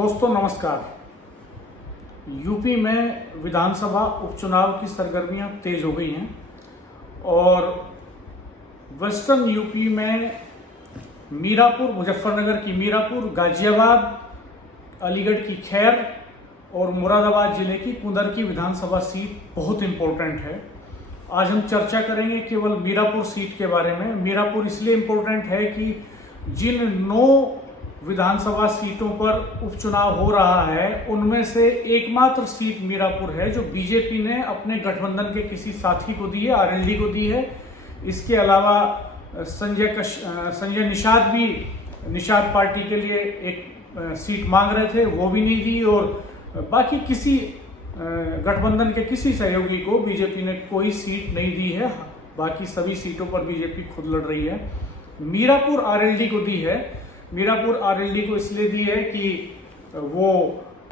दोस्तों नमस्कार। यूपी में विधानसभा उपचुनाव की सरगर्मियां तेज हो गई हैं और वेस्टर्न यूपी में मीरापुर, मुजफ्फरनगर की मीरापुर, गाजियाबाद, अलीगढ़ की खैर और मुरादाबाद जिले की कुंदर की विधानसभा सीट बहुत इम्पोर्टेंट है। आज हम चर्चा करेंगे केवल मीरापुर सीट के बारे में। मीरापुर इसलिए इम्पोर्टेंट है कि जिन 9 विधानसभा सीटों पर उपचुनाव हो रहा है उनमें से एकमात्र सीट मीरापुर है जो बीजेपी ने अपने गठबंधन के किसी साथी को दी है, आरएलडी को दी है। इसके अलावा संजय निषाद भी निषाद पार्टी के लिए एक सीट मांग रहे थे, वो भी नहीं दी। और बाकी किसी गठबंधन के किसी सहयोगी को बीजेपी ने कोई सीट नहीं दी है। बाकी सभी सीटों पर बीजेपी खुद लड़ रही है। मीरापुर आरएलडी को दी है। मीरापुर आरएलडी को इसलिए दी है कि वो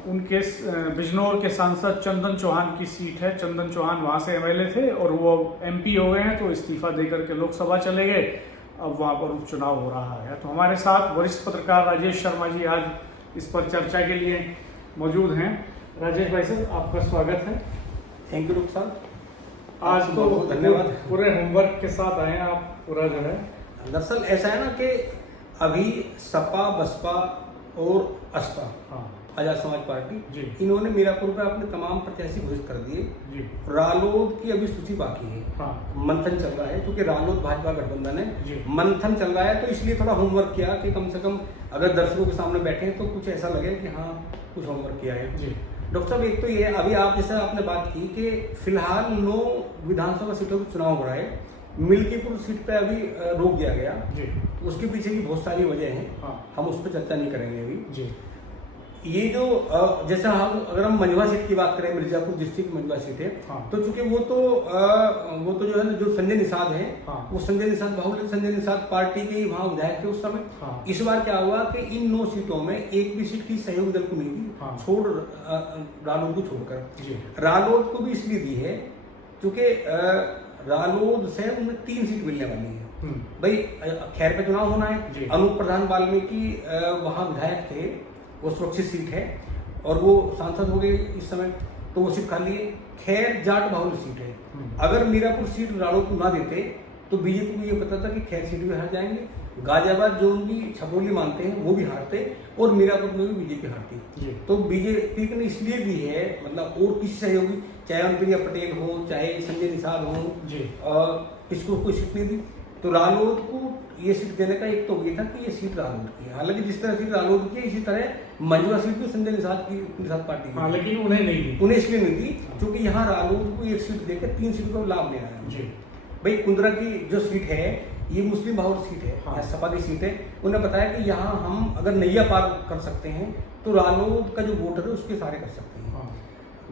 उनके बिजनौर के सांसद चंदन चौहान की सीट है। चंदन चौहान वहाँ से एमएलए थे और वो एमपी हो गए हैं, तो इस्तीफा देकर के लोकसभा चले गए। अब वहाँ पर उपचुनाव हो रहा है। तो हमारे साथ वरिष्ठ पत्रकार राजेश शर्मा जी आज इस पर चर्चा के लिए मौजूद हैं। राजेश भाई साहब, आपका स्वागत है। थैंक यू डॉक्टर साहब। आज तो धन्यवाद, पूरे होमवर्क के साथ आए हैं आप। पूरा जो है दरअसल ऐसा है ना कि अभी सपा, बसपा और असपा, आजाद समाज पार्टी, इन्होंने मीरापुर पे अपने तमाम प्रत्याशी घोषित कर दिए। रालोद की अभी सूची बाकी है। मंथन चल रहा है क्योंकि रालोद भाजपा गठबंधन है। मंथन चल रहा है तो इसलिए थोड़ा होमवर्क किया कि कम से कम अगर दर्शकों के सामने बैठे हैं तो कुछ ऐसा लगे कि हाँ कुछ होमवर्क किया है। डॉक्टर साहब, एक तो ये अभी आप जैसे आपने बात की कि फिलहाल 9 विधानसभा सीटों का चुनाव हो रहा है। मिल्कीपुर सीट पे अभी रोक दिया गया। उसके पीछे की बहुत सारी वजह हैं। हम उस पर चर्चा नहीं करेंगे अभी। ये जो जैसा हम अगर हम मंझवा सीट की बात करें, मिर्जापुर डिस्ट्रिक्ट मंझवा सीट है, तो चूंकि वो तो जो है ना, जो संजय निषाद है, वो संजय निषाद बाहुल्य संजय निषाद पार्टी के वहाँ विधायक थे उस समय। इस बार क्या हुआ कि इन 9 सीटों में एक भी सीट की सहयोग दल को नहीं दी, छोड़ रालोद को छोड़कर। रालोद को भी इसलिए दी है क्योंकि रालोद से उन्हें 3 सीट मिलने वाली है। भाई खैर पे चुनाव होना है। अनूप प्रधान वाल्मीकि वहाँ विधायक थे, वो सुरक्षित सीट है और वो सांसद हो गए इस समय, तो वो सीट खाली है। खैर जाट बाहुल्य सीट है। अगर मीरापुर सीट रालोद को ना देते तो बीजेपी को ये पता था कि खैर सीट भी हार जाएंगे, गाजियाबाद जो उनकी छपरोली मानते हैं वो भी हारते और मीरापुर में भी बीजेपी हारती। तो बीजेपी ने इसलिए भी है, मतलब और किसी सहयोगी, चाहे अनुप्रिया पटेल हो, चाहे संजय निषाद हो, किसको कोई सीट नहीं दी। तो रालोद को ये सीट देने का एक तो ये था कि ये सीट रालोद की है। हालांकि जिस तरह सीट रालोद की है, इसी तरह मंझवा सीट भी संजय निषाद पार्टी की, लेकिन उन्हें नहीं दी। उन्हें इसलिए नहीं दी क्योंकि यहाँ रालोद को एक सीट देकर 3 सीट का लाभ ले रहा है। भाई कुंदरा की जो सीट है ये मुस्लिम बाहुल्य सीट है, सपा की सीट है। उन्होंने बताया कि यहाँ हम अगर नैया पार कर सकते हैं तो रालोद का जो वोटर है उसके सारे कर सकते हैं।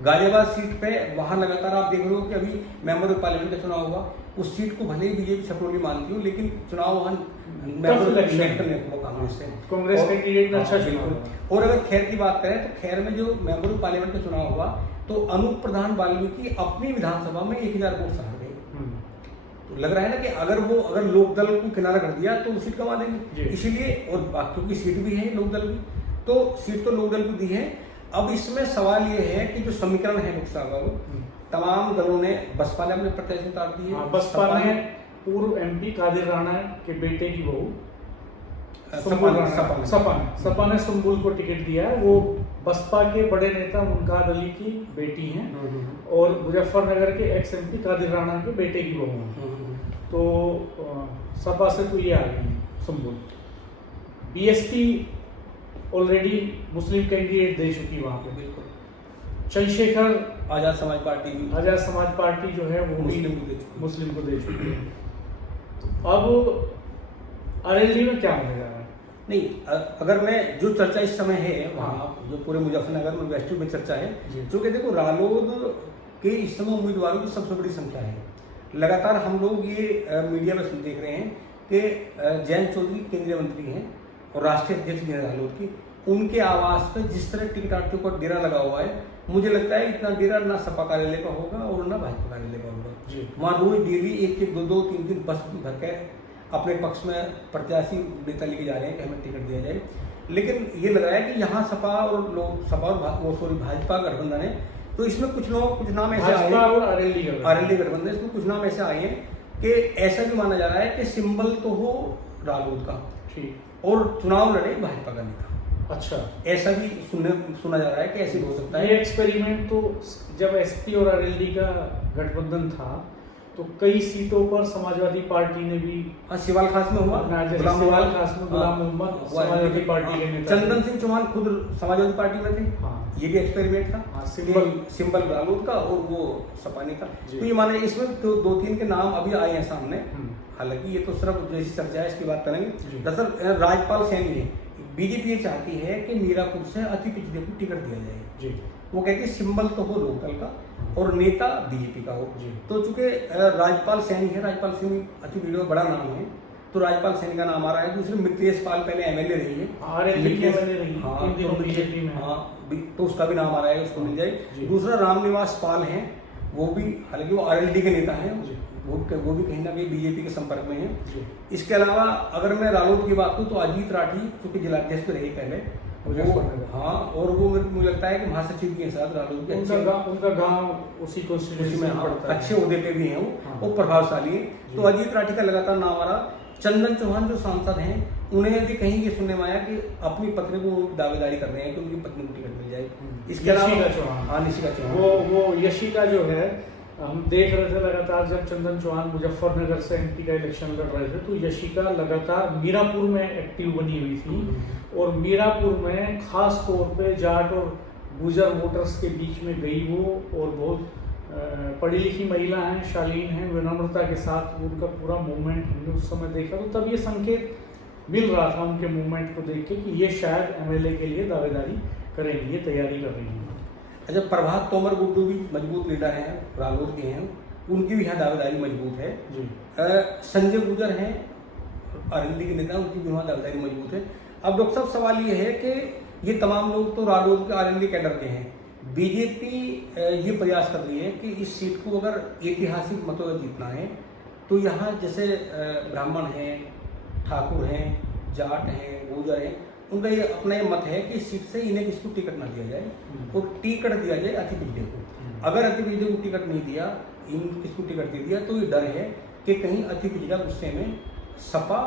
गाजियाबाद सीट पे वहाँ लगातार आप देख रहे हो कि अभी मेंबर ऑफ पार्लियामेंट का चुनाव होगा। उस सीट को भले ही बीजेपी छपरोली मानती हो, लेकिन चुनाव वहाँ कांग्रेस कैंडिडेट अच्छा चुनाव। और अगर खैर की बात करें तो खैर में जो मेंबर ऑफ पार्लियामेंट का चुनाव हुआ तो अनूप प्रधान वाल्मीकि अपनी विधानसभा में 1000 वोट से हार गए। तो लग रहा है ना कि अगर लोकदल को किनारा कर दिया तो सीट कमा देंगे। इसीलिए, और बाकी की सीट भी है लोकदल की, तो सीट तो लोकदल को दी है। अब इसमें सवाल ये है कि जो समीकरण है लोकसभा को, तमाम दलों ने, बसपा ने अपने प्रत्याशी उतार दिए। बसपा ने पूर्व एमपी कादिर राणा के बेटे की बहू सपा ने सुम्बुल को टिकट दिया है। वो बसपा के बड़े नेता मुनकाद अली की बेटी हैं और मुजफ्फरनगर के एक्स एमपी कादिर राणा के बेटे की बहू हैं। तो सपा से तो ये आ गई सुम्बुल। बीएसपी ऑलरेडी मुस्लिम कैंडिडेट दे चुकी वहां पे। बिल्कुल। चंद्रशेखर आजाद समाज पार्टी जो है वो मुस्लिम को दे चुकी है। तो अब आरएलडी में क्या होने जा रहा है? नहीं, अगर मैं जो चर्चा इस समय है वहाँ जो पूरे मुजफ्फरनगर में वेस्ट में चर्चा है, क्योंकि देखो रालोद के इस समय उम्मीदवारों की सबसे बड़ी संख्या है। लगातार हम लोग ये मीडिया में देख रहे हैं कि जयंत चौधरी केंद्रीय मंत्री हैं और राष्ट्रीय अध्यक्ष भी हैं रालोद की। उनके आवास पर जिस तरह टिकट आर्थियों का डेरा लगा हुआ है, मुझे लगता है इतना डेरा ना सपा कार्यालय का होगा और ना भाजपा कार्यालय का होगा। वहाँ रोज डेली 1-1, 2-2, 3-3 बस भर के अपने पक्ष में प्रत्याशी नेता लेके जा रहे हैं कि हमें टिकट दिया जाए। लेकिन ये लग रहा है कि यहाँ सपा और भाजपा गठबंधन है, तो इसमें कुछ नाम ऐसे आए हैं, और आरएलडी गठबंधन, इसमें कुछ नाम ऐसे आए हैं कि ऐसा भी माना जा रहा है कि सिंबल तो हो रालोद का, ठीक, और चुनाव लड़े भाजपा का नेता। अच्छा, ऐसा भी सुना जा रहा है कि ऐसे हो सकता है। ये एक्सपेरिमेंट तो जब एसपी और आरएलडी का गठबंधन था तो कई सीटों पर समाजवादी पार्टी ने भी, सिवाल खास में हुआ, सिवाल खास में गुलाम मोहम्मद समाजवादी पार्टी के नेता, चंदन सिंह चौहान खुद समाजवादी पार्टी में थे। हाँ, ये भी एक्सपेरिमेंट था, सिंबल रालोद का और वो सपानी का। तो ये माने इसमें तो 2-3 के नाम अभी आए हैं सामने, हालांकि ये तो सिर्फ जैसी चर्चा है इसकी बात करेंगे। दरअसल राजपाल सैनी है, बीजेपी ये चाहती है कि मीरापुर से अति पिछड़े को टिकट दिया जाए। वो कहती है सिंबल तो हो लोकल का और नेता बीजेपी का हो। तो चूंकि राजपाल सैनी है, राजपाल सैनी अति पिछड़े में बड़ा नाम है, तो राजपाल सैनी का नाम आ रहा है। दूसरे मित्रेश पाल पहले एमएलए रही है, तो उसका भी नाम आ रहा है, उसको मिल जाए। दूसरा रामनिवास पाल है, वो भी, हालांकि वो आरएलडी के नेता हैं, वो भी कहीं ना कहीं बीजेपी के संपर्क में है। इसके अलावा अगर मैं रालोद की बात करूँ तो अजीत राठी, क्योंकि जिलाध्यक्ष रही पहले, हाँ, और वो मुझे लगता है कि महासचिव के साथ रालोद के उनका गांव उसी कॉन्स्टिट्यूंसी में पड़ता है, अच्छे ओहदे पे भी हैं, वो प्रभावशाली है। तो अजीत राठी का लगातार नाम आ रहा। चंदन चौहान जो सांसद हैं, उन्हें भी कहीं ये सुनने में आया कि अपनी पत्नी को दावेदारी कर रहे हैं कि उनकी पत्नी को टिकट मिल जाए। इसके अलावा निशिका चौहान, वो यशिका जो है, हम देख रहे थे लगातार जब चंदन चौहान मुजफ्फरनगर से एमपी का इलेक्शन लड़ रहे थे, तो यशिका लगातार मीरापुर में एक्टिव बनी हुई थी, और मीरापुर में खास तौर पे जाट और गुजर वोटर्स के बीच में गई वो, और बहुत पढ़ी लिखी महिला हैं, शालीन हैं, विनम्रता के साथ उनका पूरा मूवमेंट हमने उस समय देखा। तो तब ये संकेत मिल रहा था उनके मूवमेंट को देख के कि ये शायद एमएलए के लिए दावेदारी करेंगी, ये तैयारी कर रही हैं। अच्छा, प्रभात तोमर गुड्डू भी मजबूत लीडर हैं, रालोद के हैं, उनकी भी यहाँ दावेदारी मजबूत है। संजय गुजर हैं, आरएलडी के नेता, उनकी भी वहाँ दावेदारी मजबूत है। अब डॉक्टर साहब सवाल ये है कि ये तमाम लोग तो रालोद के आरएलडी कैडर के हैं। बीजेपी ये प्रयास कर रही है कि इस सीट को अगर ऐतिहासिक मतों से जीतना है तो यहाँ जैसे ब्राह्मण हैं, ठाकुर हैं, जाट हैं, गुजर हैं, उनका ये अपना ये मत है कि इस सीट से इन्हें किसको टिकट ना दिया जाए और टिकट दिया जाए अति पिछड़े को। अगर अति पिछड़े को टिकट नहीं दिया, इन किसको टिकट दे दिया, तो ये डर है कि कहीं अति पिछड़ा गुस्से में सपा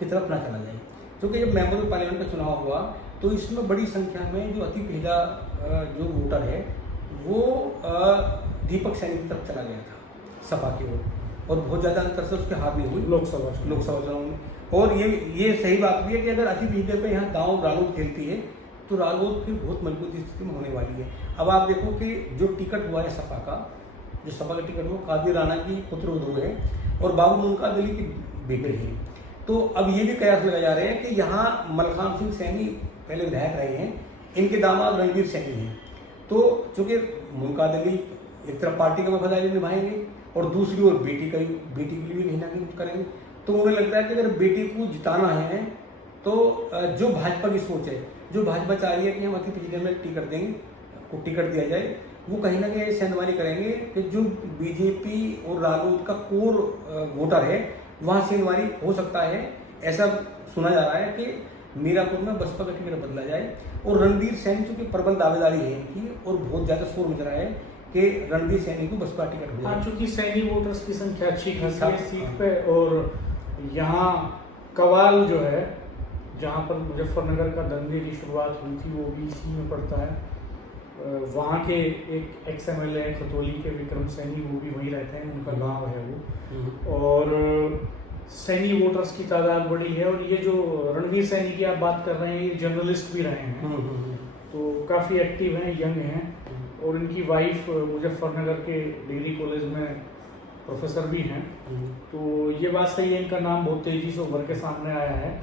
की तरफ ना चला जाए। क्योंकि जब मेंबर ऑफ पार्लियामेंट का चुनाव हुआ तो इसमें बड़ी संख्या में जो अति पिछड़ा जो वोटर है वो दीपक सैनी की तरफ चला गया था सपा की ओर, और बहुत ज़्यादा अंतर से उसके हार में हुई लोकसभा चुनाव में। और ये सही बात भी है कि अगर अति पिछड़े पे यहाँ गाँव रालोद खेलती है तो रालोद फिर बहुत मजबूत स्थिति में होने वाली है। अब आप देखो कि जो टिकट हुआ है सपा का, जो सपा का टिकट हुआ कादिर राणा की पुत्र है और बाबू मुनका दली की बेटे हैं। तो अब ये भी कयास लगाए जा रहे हैं कि यहाँ मलखान सिंह सैनी पहले विधायक रहे हैं, इनके दामाद रणवीर सैनी हैं। तो चूंकि मुनका दली एक तरफ पार्टी का वफादारी निभाएंगे और दूसरी ओर बेटी के लिए भी कहीं ना कहीं करेंगे, तो उन्हें लगता है कि अगर बेटी को जिताना है तो जो भाजपा की सोच है, जो भाजपा चाह रही है कि हम अति पिछड़े में टिकट देंगे, को टिकट दिया जाए, वो कहीं ना कहीं सेंधमानी करेंगे कि जो बीजेपी और रालोद का कोर वोटर है वहाँ सेंधमानी हो सकता है। ऐसा सुना जा रहा है कि मीरापुर में बसपा का टिकट बदला जाए। और रणवीर सैनी चूंकि प्रबल दावेदारी है इनकी और बहुत ज़्यादा शोर मच रहा है कि रणवीर सैनी को बसपा टिकट हो जाए। चूंकि सैनी वोटर्स की संख्या अच्छी खासी है सीट पे, और यहाँ कवाल जो है जहाँ पर मुजफ्फरनगर का दंगे की शुरुआत हुई थी वो भी इसी में पड़ता है। वहाँ के एक एक्स एमएलए खतौली के विक्रम सैनी, वो भी वहीं रहते हैं, उनका गांव है वो, और सैनी वोटर्स की तादाद बड़ी है। और ये जो रणवीर सैनी की आप बात कर रहे हैं, ये जर्नलिस्ट भी रहे हैं, तो काफ़ी एक्टिव हैं, यंग हैं, और इनकी वाइफ मुजफ्फरनगर के डिग्री कॉलेज में प्रोफेसर भी हैं। तो ये बात सही है, इनका नाम बहुत तेज़ी से उभर के सामने आया है।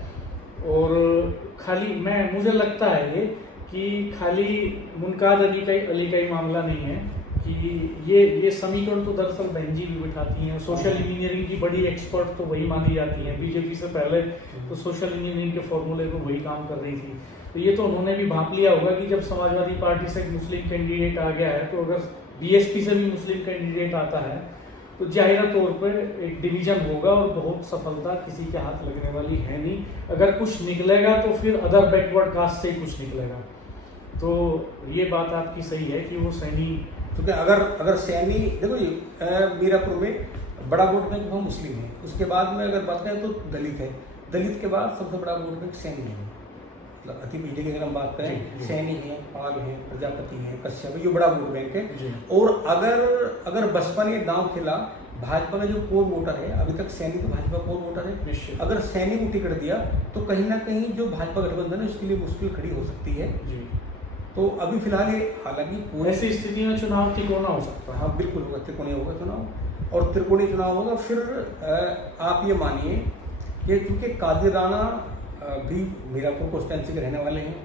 और खाली मुझे लगता है ये कि खाली मुनकाद अली का ही मामला नहीं है कि ये समीकरण तो दरअसल बहन जी भी बिठाती हैं। सोशल इंजीनियरिंग की बड़ी एक्सपर्ट तो वही मानी जाती है, बीजेपी से पहले तो सोशल इंजीनियरिंग के फॉर्मूले को वही काम कर रही थी। तो ये तो उन्होंने भी भांप लिया होगा कि जब समाजवादी पार्टी से एक मुस्लिम कैंडिडेट आ गया है, तो अगर बीएसपी से भी मुस्लिम कैंडिडेट आता है तो जाहिर तौर पर एक डिवीजन होगा और बहुत सफलता किसी के हाथ लगने वाली है नहीं। अगर कुछ निकलेगा तो फिर अदर बैकवर्ड कास्ट से ही कुछ निकलेगा। तो ये बात आपकी सही है कि वो सैनी, क्योंकि अगर सैनी देखो जी, मीरापुर में बड़ा वोट बैंक वहाँ मुस्लिम है, उसके बाद में अगर बात करें तो दलित है, दलित के बाद सबसे बड़ा वोट बैंक सैनी है। मतलब अति पीढ़ी की अगर हम बात करें, सैनी है, पाल है, प्रजापति है, कश्यप है, ये बड़ा वोट बैंक है। और अगर बसपा ने दांव खेला, भाजपा का जो कोर वोटर है, अभी तक सैनी तो भाजपा कोर वोटर है, अगर सैनी को टिकट दिया तो कहीं ना कहीं जो भाजपा गठबंधन है उसके लिए मुश्किल खड़ी हो सकती है। तो अभी फिलहाल ये, हालांकि ऐसी स्थिति में चुनाव तिकोना हो सकता है। हाँ बिल्कुल होगा, त्रिकोणीय होगा चुनाव, और त्रिकोणीय चुनाव होगा। फिर आप ये मानिए कि क्योंकि कादिर राणा भी मीरापुर कॉन्स्टिट्यूंसी के रहने वाले हैं,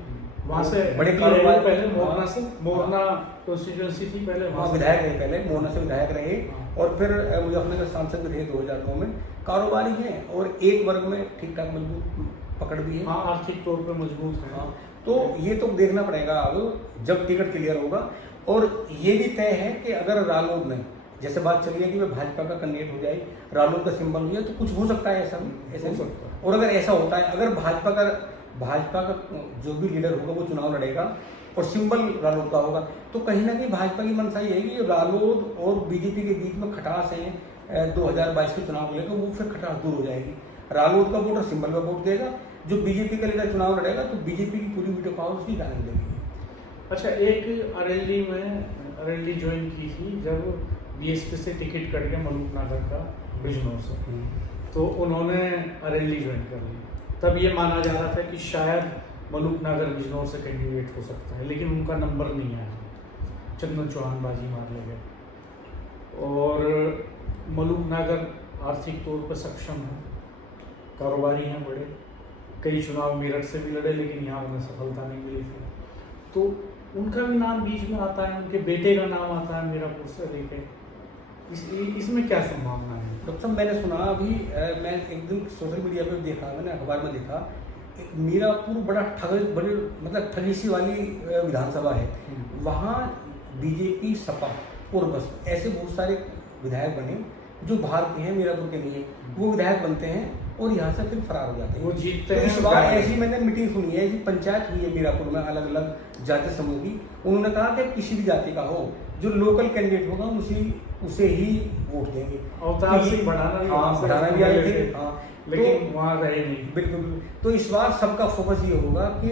वहाँ से बड़े कारोबार, पहले मोरना से, मोरना कॉन्स्टिट्यूंसी थी पहले, वहाँ विधायक रहे, पहले मोरना से विधायक रहे और फिर मुजफ्फरनगर सांसद रहे 2009 में। कारोबारी हैं और एक वर्ग में ठीक ठाक मजबूत पकड़ भी है, आर्थिक तौर पर मजबूत है। तो ये तो देखना पड़ेगा अब जब टिकट क्लियर होगा। और ये भी तय है कि अगर रालोद में, जैसे बात चली है कि वह भाजपा का कैंडिडेट हो जाए, रालोद का सिंबल हो जाए, तो कुछ हो सकता है, ऐसा भी ऐसा हो सकता है। और अगर ऐसा होता है, अगर भाजपा का जो भी लीडर होगा वो चुनाव लड़ेगा और सिंबल रालोद का होगा, तो कहीं ना कहीं भाजपा की मंशा ये है कि रालोद और बीजेपी के बीच में खटास है 2022 के चुनाव को लेकर, वो फिर खटास दूर हो जाएगी। रालोद का वोटर सिंबल पर वोट देगा, जो बीजेपी का लीडर चुनाव लड़ेगा तो बीजेपी की पूरी वीटो पावर उसकी जाने देगी। अच्छा, एक अरेली ज्वाइन की थी जब बीएसपी से टिकट कट गया मलूक नागर का बिजनौर से, तो उन्होंने अरेली ज्वाइन कर ली। तब ये माना जा रहा था कि शायद मलूक नागर बिजनौर से कैंडिडेट हो सकता है, लेकिन उनका नंबर नहीं आया, चंदन चौहान बाजी मार ले गए। और मलूक नागर आर्थिक तौर पर सक्षम है, कारोबारी हैं बड़े, कई चुनाव मेरठ से भी लड़े लेकिन यहाँ उन्हें सफलता नहीं मिली थी। तो उनका भी नाम बीच में आता है, उनके बेटे का नाम आता है मीरापुर से लेके, इसमें क्या संभावना है? डॉक्टर साहब, मैंने सुना अभी, मैं एक दिन सोशल मीडिया पे देखा, मैंने अखबार में देखा, मीरापुर बड़ी मतलब ठगीसी वाली विधानसभा है, वहाँ बीजेपी, सपा और बस ऐसे बहुत सारे विधायक बने जो बाहर के हैं, मीरापुर के नहीं है, वो विधायक बनते हैं और यहाँ से फिर फरार हो जाते हैं, वो जीतते हैं। इस बार ऐसी मैंने मीटिंग सुनी है, ऐसी पंचायत हुई है मीरापुर में अलग अलग जाति समूह की, उन्होंने कहा कि किसी भी जाति का हो, जो लोकल कैंडिडेट होगा उसे ही वोट देंगे। अवतार सिंह बढ़ाना भी आए थे, लेकिन वहाँ रहे नहीं। बिल्कुल। तो इस बार सबका फोकस ये होगा कि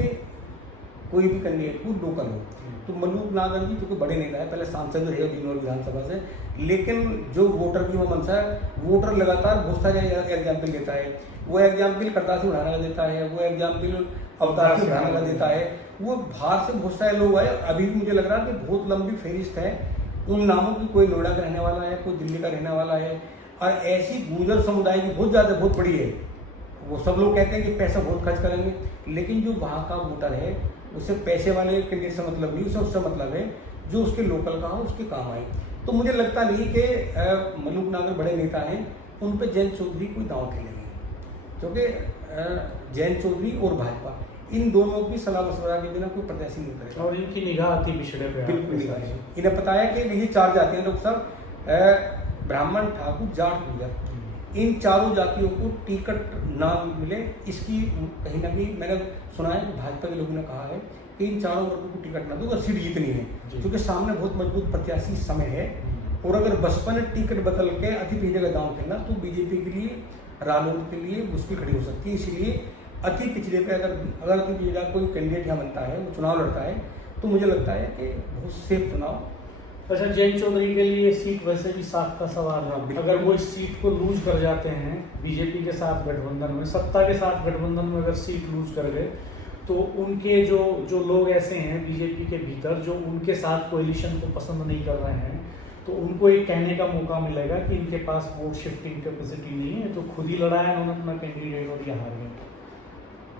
कोई भी कैंडिडेट हो लोकल हो। तो मलूक नागर जी जो बड़े नेता है, पहले सांसद रहे बिजनौर विधानसभा से, लेकिन जो वोटर की वो मनसा है, वोटर लगातार बहुत सारे एग्जाम्पल देता है, वो एग्जाम्पल करतासी उड़ाने का देता है, वो एग्जाम्पल अवतार से उड़ाने का देता है, वो बाहर से बहुत सारे लोग आए। अभी भी मुझे लग रहा है कि बहुत लंबी फहरिस्त है उन नामों की, कोई नोएडा का रहने वाला है, कोई दिल्ली का रहने वाला है, और ऐसी गुर्जर समुदाय की बहुत बड़ी है। वो सब लोग कहते हैं कि पैसा बहुत खर्च करेंगे, लेकिन जो वहाँ का वोटर है उसे पैसे वाले कैंडिडेट से मतलब नहीं, उसे उससे मतलब है जो उसके लोकल का हो, उसके काम आए। तो मुझे लगता नहीं कि मलूक नागर बड़े नेता हैं, उन पर जयंत चौधरी कोई दांव खेलेंगे, क्योंकि जयंत चौधरी और भाजपा इन दोनों की सलाह मशवरा के बिना कोई प्रत्याशी नहीं करेगा। और इनकी निगाह अति पिछड़े पे, बिल्कुल निगाह है। इन्हें पता है कि ये 4 जातियां लोग सब ब्राह्मण, ठाकुर, जाट, गुर्जर, इन चारों जातियों को टिकट ना मिले, इसकी कहीं ना कहीं मैंने सुना है भाजपा के लोगों ने कहा है कि इन चारों वर्गों को टिकट ना दो अगर सीट जीतनी है, क्योंकि सामने बहुत मजबूत प्रत्याशी समय है। और अगर बसपा ने टिकट बदल के अति पिछड़े का दांव खेलना तो बीजेपी के लिए, रालोद के लिए मुश्किल खड़ी हो सकती है। इसलिए अति पिछड़े पे अगर अति पिछड़ा कोई कैंडिडेट यहाँ बनता है, वो चुनाव लड़ता है, तो मुझे लगता है कि बहुत सेफ चुनाव। अच्छा, जयंत चौधरी के लिए सीट वैसे भी साख का सवाल है। अगर वो इस सीट को लूज कर जाते हैं बीजेपी के साथ गठबंधन में, सत्ता के साथ गठबंधन में अगर सीट लूज कर गए, तो उनके जो लोग ऐसे हैं बीजेपी के भीतर जो उनके साथ कोalition को पसंद नहीं कर रहे हैं, तो उनको एक कहने का मौका मिलेगा कि इनके पास वोट शिफ्टिंग कैपेसिटी नहीं है, तो खुद ही लड़ाया उन्होंने अपना कैंडिडेट और ये हार गए।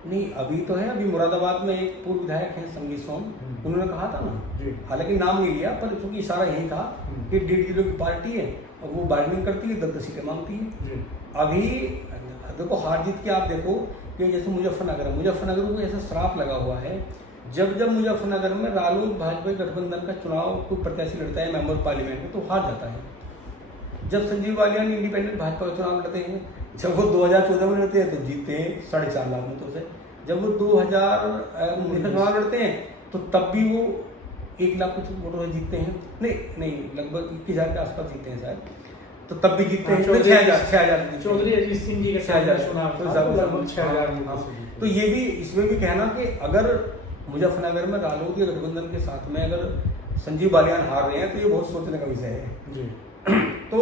नहीं, अभी तो है, अभी मुरादाबाद में एक पूर्व विधायक है संगीत सोम, उन्होंने कहा था ना, हालांकि नाम नहीं लिया, पर चूंकि इशारा यही था कि 1.5 की पार्टी है और वो बार्गेनिंग करती है, 10 सीटें मांगती है। अभी देखो हार जीत के आप देखो कि जैसे मुजफ्फरनगर को ऐसा श्राप लगा हुआ है, जब मुजफ्फरनगर में रालोद भाजपा गठबंधन का चुनाव कोई प्रत्याशी लड़ता है मेंबर पार्लियामेंट में, तो हार जाता है। जब संजीव बालियान इंडिपेंडेंट भाजपा का चुनाव लड़ते हैं, जब वो 2014 में लड़ते हैं तो जीतते हैं 4.5 लाख मतों से। जब वो 2019 में चुनाव लड़ते हैं तो तब भी वो 1 लाख कुछ वोटों से जीतते हैं, नहीं लगभग 21,000 के आसपास जीतते हैं शायद, तो तब भी जीतते हैं 6,000 चौधरी अजीत सिंह जी के 6,000 चुनाव तो लगभग 6,000। तो ये भी इसमें भी कहना कि अगर मुजफ्फरनगर में रालोद के गठबंधन के साथ में अगर संजीव बालियान हार रहे हैं तो ये बहुत सोचने का विषय है जी। तो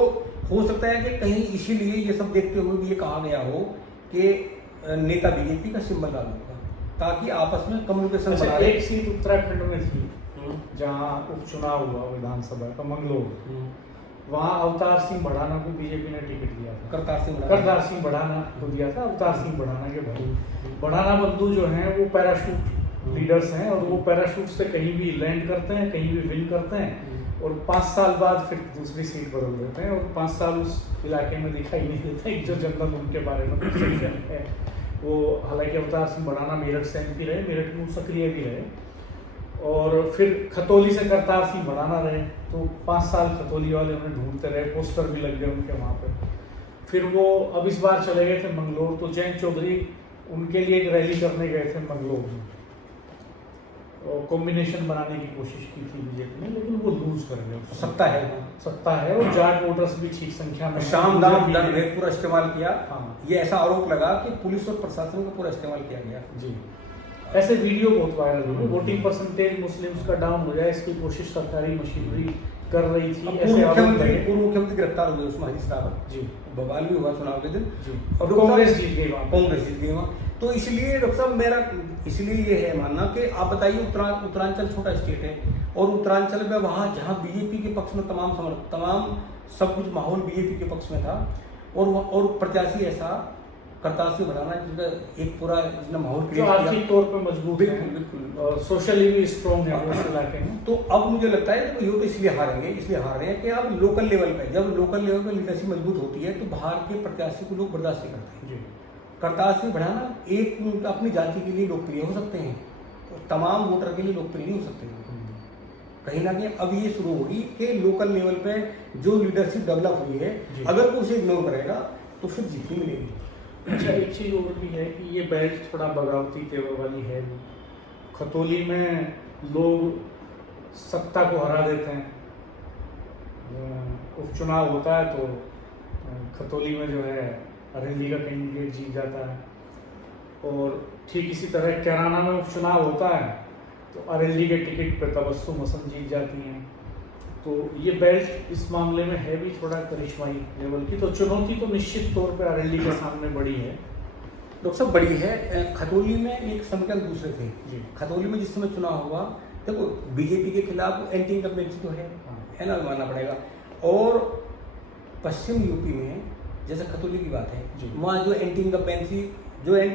हो सकता है कि कहीं इसीलिए ये सब देखते हुए भी ये कहा गया हो कि नेता बीजेपी का सिंबल रालोद का, ताकि आपस में कम्युनिकेशन बना रहे। एक सीट उत्तराखंड में थी जहाँ उपचुनाव हुआ विधानसभा का, मंगलोर, वहाँ अवतार सिंह बढ़ाना को बीजेपी ने टिकट दिया था। करतार सिंह बढ़ाना को दिया था, अवतार सिंह बढ़ाना के भाई बढ़ाना बंधु जो हैं वो पैराशूट लीडर्स हैं, और वो पैराशूट से कहीं भी लैंड करते हैं, कहीं भी विन करते हैं, और 5 साल बाद फिर दूसरी सीट बदल देते हैं, और 5 साल उस इलाके में दिखाई नहीं देता है जो जनता उनके बारे में है वो। हालांकि अवतार सिंह बढ़ाना मेरठ से एमपी रहे, मेरठ में सक्रिय भी रहे, और फिर खतौली से करतार सिंह बढ़ाना रहे, तो 5 साल खतौली वाले उन्हें ढूंढते रहे, पोस्टर भी लग गए उनके वहाँ पे। फिर वो अब इस बार चले गए थे मंगलोर, तो जयंत चौधरी उनके लिए एक रैली करने गए थे मंगलोर में, और कॉम्बिनेशन बनाने की कोशिश की थी बीजेपी ने, लेकिन वो लूज कर गए। सत्ता है और जाट वोटर्स भी ठीक संख्या में, शाम दाम दंड भेद पूरा इस्तेमाल किया। हाँ, ये ऐसा आरोप लगा कि पुलिस और प्रशासन का पूरा इस्तेमाल किया गया जी। ऐसे वीडियो बहुत वायरल हुए, वोटिंग परसेंटेज मुस्लिम्स का डाउन हो जाए इसकी कोशिश सरकारी मशीनरी कर रही थी। पूर्व मुख्यमंत्री गिरफ्तार हुए उसमें हरीश रावत जी, बवाल भी हुआ चुनाव के दिन जी, और कांग्रेस जीत गई वहाँ। तो इसलिए डॉक्टर साहब मेरा इसलिए ये है मानना कि आप बताइए उत्तरांचल छोटा स्टेट है, और उत्तरांचल में वहाँ जहाँ बीजेपी के पक्ष में तमाम सब कुछ माहौल बीजेपी के पक्ष में था, और प्रत्याशी ऐसा करतार सिंह बढ़ाना जिनका एक पूरा माहौल क्रिएट किया, आर्थिक तौर पे मजबूत है, बिल्कुल और सोशली भी स्ट्रॉन्ग है उस इलाके में। तो अब मुझे लगता है कि ये तो इसलिए हार रहे हैं कि अब लोकल लेवल पे, जब लोकल लेवल पे लीडरशिप मजबूत होती है तो बाहर के प्रत्याशी को लोग बर्दाश्त नहीं करते हैं। करतार सिंह बढ़ाना एक अपनी जाति के लिए लोकप्रिय हो सकते हैं, और तमाम वोटर के लिए लोकप्रिय नहीं हो सकते हैं। कहीं ना कहीं अब ये शुरू होगी कि लोकल लेवल पे जो लीडरशिप डेवलप हुई है, अगर वो उसे इग्नोर करेगा तो फिर जीत नहीं मिलेगी। अच्छा, एक चीज़ और भी है कि ये बेल्ट थोड़ा बगावती तेवर वाली है। खतौली में लोग सत्ता को हरा देते हैं, उपचुनाव होता है तो खतौली में जो है अरेंजी का कैंडिडेट जीत जाता है, और ठीक इसी तरह कैराना में उपचुनाव होता है तो अरेंजी के टिकट पर तबस्सुम हसन जीत जाती हैं। तो ये बेल्ट इस मामले में है भी थोड़ा करिश्माई लेवल की, तो चुनौती तो निश्चित तौर पर अरेंजी के सामने बड़ी है। डॉक्टर साहब बड़ी है। खतौली में एक समीकरण दूसरे थे जी। खतौली में जिस समय चुनाव हुआ, देखो बीजेपी के खिलाफ एंटी इनकम्बेंसी तो है ना, मानना पड़ेगा। और पश्चिम यूपी में जैसे खतौली की बात है, वहाँ जो एंटी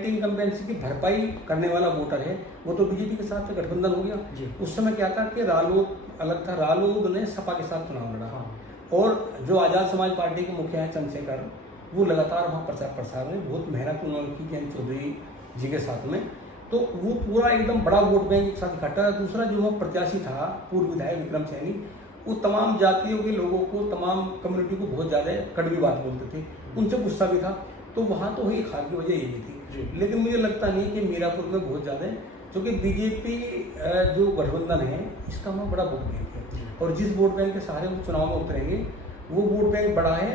इनकम्बेंसी की भरपाई करने वाला वोटर है वो तो बीजेपी के साथ गठबंधन हो गया। उस समय क्या था कि रालोद अलग था, रालोद ने सपा के साथ चुनाव लड़ा, और जो आज़ाद समाज पार्टी के मुखिया हैं चंद्रशेखर, वो लगातार वहाँ प्रचार प्रसार में बहुत मेहनत उन्होंने की जयंत चौधरी जी के साथ में, तो वो पूरा एकदम बड़ा वोट बैंक एक साथ इकट्ठा। दूसरा जो वहाँ प्रत्याशी था पूर्व विधायक विक्रम सैनी, वो तमाम जातियों के लोगों को, तमाम कम्युनिटी को बहुत ज़्यादा कड़वी बात बोलते थे, उनसे गुस्सा भी था। तो वहाँ तो हुई हार की वजह ये भी थी। लेकिन मुझे लगता नहीं कि मीरापुर में बहुत ज़्यादा है, क्योंकि बीजेपी जो गठबंधन है इसका वहाँ बड़ा वोट बैंक है, और जिस वोट बैंक के सहारे वो चुनाव में उतरेंगे वो वोट बैंक बड़ा है।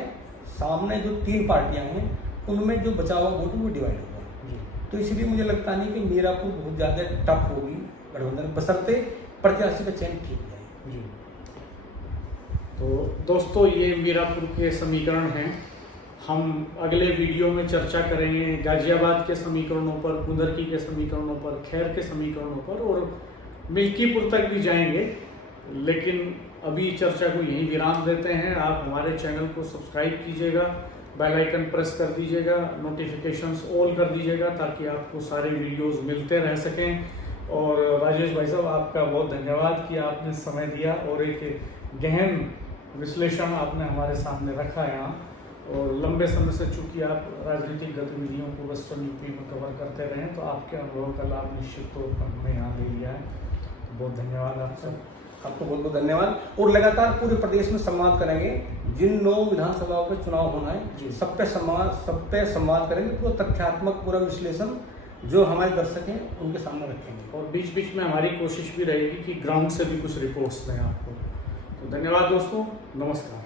सामने जो 3 पार्टियां हैं उनमें जो बचा हुआ वोट वो डिवाइड होगा, तो इसलिए मुझे लगता नहीं कि मीरापुर बहुत ज़्यादा टफ होगी गठबंधन, बशर्ते प्रत्याशी का चयन ठीक जाए। तो दोस्तों ये मीरापुर के समीकरण हैं। हम अगले वीडियो में चर्चा करेंगे गाजियाबाद के समीकरणों पर, कुंदरकी के समीकरणों पर, खैर के समीकरणों पर, और मिल्कीपुर तक भी जाएंगे। लेकिन अभी चर्चा को यहीं विराम देते हैं। आप हमारे चैनल को सब्सक्राइब कीजिएगा, बेल आइकन प्रेस कर दीजिएगा, नोटिफिकेशंस ऑल कर दीजिएगा, ताकि आपको सारे वीडियोस मिलते रह सकें। और राजेश भाई साहब आपका बहुत धन्यवाद कि आपने समय दिया और एक गहन विश्लेषण आपने हमारे सामने रखा यहाँ। और लंबे समय से चूंकि आप राजनीतिक गतिविधियों को वेस्टर्न यूपी में कवर करते रहे हैं, तो आपके अनुभव का लाभ निश्चित तौर पर हमने यहाँ ले लिया है। तो बहुत धन्यवाद आपका। आपको बहुत बहुत धन्यवाद, और लगातार पूरे प्रदेश में संवाद करेंगे। जिन 9 विधानसभाओं के चुनाव होना है सब पे संवाद करेंगे, पूरा तथ्यात्मक पूरा विश्लेषण जो हमारे दर्शक हैं उनके सामने रखेंगे। और बीच बीच में हमारी कोशिश भी रहेगी कि ग्राउंड से भी कुछ रिपोर्ट्स दें आपको। तो धन्यवाद दोस्तों, नमस्कार।